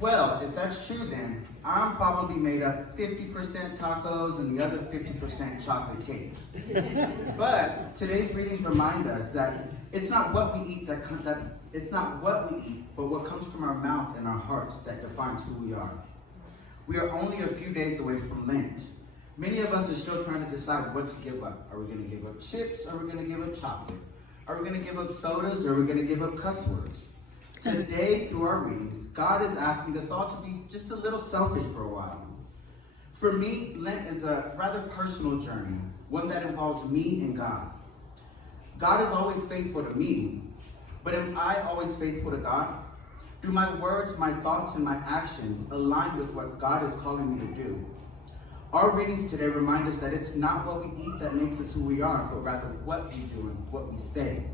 Well, if that's true, then I'm probably made up 50% tacos and the other 50% chocolate cake. But today's readings remind us that it's not what we eat it's not what we eat, but what comes from our mouth and our hearts that defines who we are. We are only a few days away from Lent. Many of us are still trying to decide what to give up. Are we going to give up chips? Or are we going to give up chocolate? Are we going to give up sodas? Or are we going to give up cuss words? Today, through our readings, God is asking us all to be just a little selfish for a while. For me, Lent is a rather personal journey, one that involves me and God. God is always faithful to me, but am I always faithful to God? Do my words, my thoughts, and my actions align with what God is calling me to do? Our readings today remind us that it's not what we eat that makes us who we are, but rather what we do and what we say.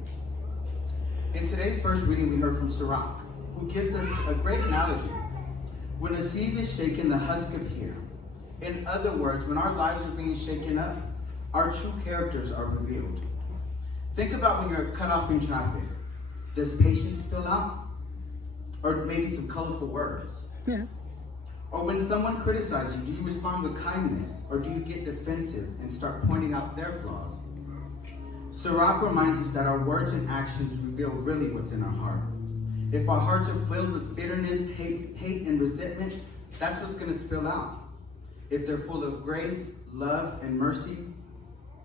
In today's first reading, we heard from Sirach, who gives us a great analogy. When a seed is shaken, the husk appear. In other words, when our lives are being shaken up, our true characters are revealed. Think about when you're cut off in traffic. Does patience spill out? Or maybe some colorful words? Yeah. Or when someone criticizes you, do you respond with kindness? Or do you get defensive and start pointing out their flaws? Sirach reminds us that our words and actions reveal really what's in our heart. If our hearts are filled with bitterness, hate, and resentment, that's what's going to spill out. If they're full of grace, love, and mercy,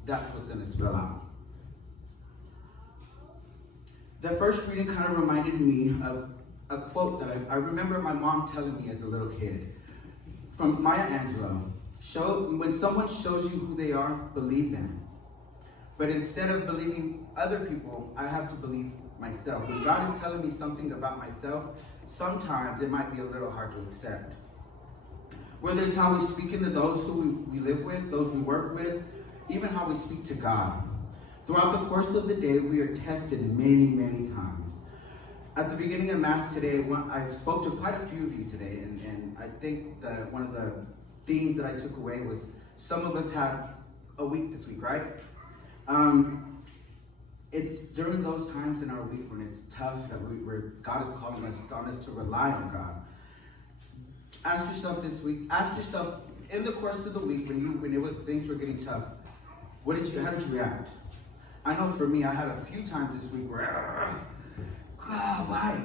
that's what's going to spill out. The first reading kind of reminded me of a quote that I remember my mom telling me as a little kid from Maya Angelou. When someone shows you who they are, believe them. But instead of believing other people, I have to believe myself. When God is telling me something about myself, sometimes it might be a little hard to accept. Whether it's how we speak into those who we live with, those we work with, even how we speak to God. Throughout the course of the day, we are tested many, many times. At the beginning of Mass today, I spoke to quite a few of you today, and I think that one of the themes that I took away was some of us had a week this week, right? It's during those times in our week when it's tough that where God is calling us on us to rely on God. Ask yourself this week. Ask yourself in the course of the week when things were getting tough. How did you react? I know for me, I had a few times this week where, God, why?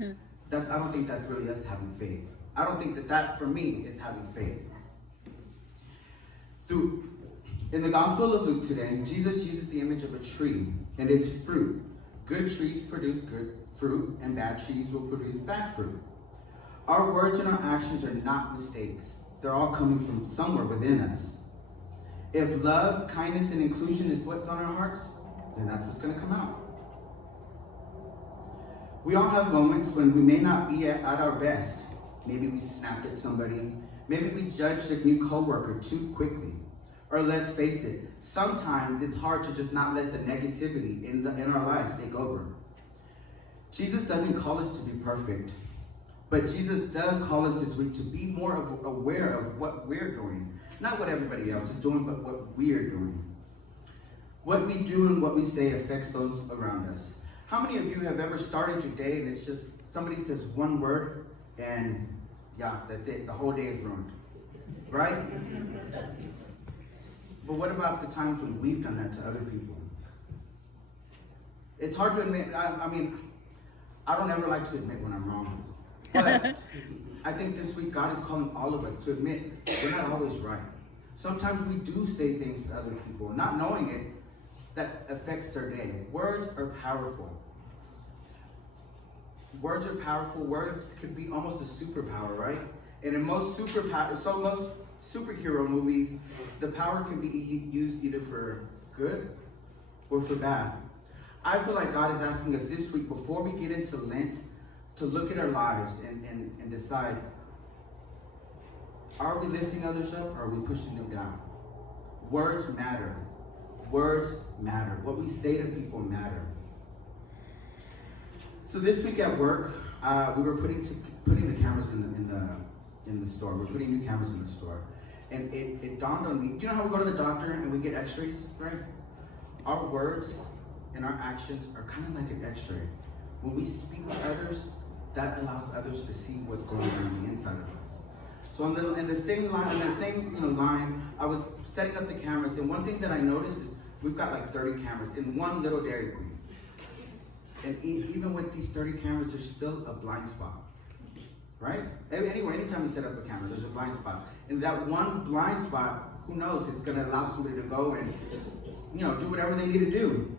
I don't think that's really us having faith. I don't think that for me is having faith. In the Gospel of Luke today, Jesus uses the image of a tree and its fruit. Good trees produce good fruit, and bad trees will produce bad fruit. Our words and our actions are not mistakes. They're all coming from somewhere within us. If love, kindness, and inclusion is what's on our hearts, then that's what's going to come out. We all have moments when we may not be at our best. Maybe we snapped at somebody. Maybe we judged a new coworker too quickly. Or let's face it, sometimes it's hard to just not let the negativity in our lives take over. Jesus doesn't call us to be perfect, but Jesus does call us this week to be more aware of what we're doing. Not what everybody else is doing, but what we're doing. What we do and what we say affects those around us. How many of you have ever started your day and it's just somebody says one word and yeah, that's it. The whole day is ruined, right? But what about the times when we've done that to other people? It's hard to admit. I don't ever like to admit when I'm wrong. But I think this week God is calling all of us to admit we're not always right. Sometimes we do say things to other people, not knowing it, that affects their day. Words are powerful. Words are powerful. Words could be almost a superpower, right? And in most superhero movies, the power can be used either for good or for bad. I feel like God is asking us this week, before we get into Lent, to look at our lives and decide, are we lifting others up or are we pushing them down? Words matter. Words matter. What we say to people matter. So this week at work, we were putting the cameras in the store. We're putting new cameras in the store. And it dawned on me, do you know how we go to the doctor and we get x-rays, right? Our words and our actions are kind of like an x-ray. When we speak to others, that allows others to see what's going on the inside of us. So in the same line, I was setting up the cameras, and one thing that I noticed is we've got like 30 cameras in one little Dairy Queen. And even with these 30 cameras, there's still a blind spot, right? Anyway, anytime you set up a camera, there's a blind spot. And that one blind spot, who knows, it's gonna allow somebody to go and, do whatever they need to do.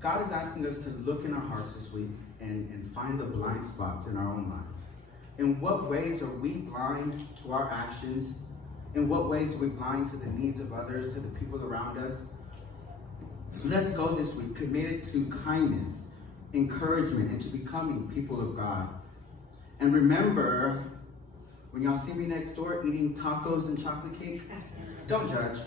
God is asking us to look in our hearts this week and find the blind spots in our own lives. In what ways are we blind to our actions? In what ways are we blind to the needs of others, to the people around us? Let's go this week committed to kindness, encouragement, and to becoming people of God. And remember, when y'all see me next door eating tacos and chocolate cake, don't judge.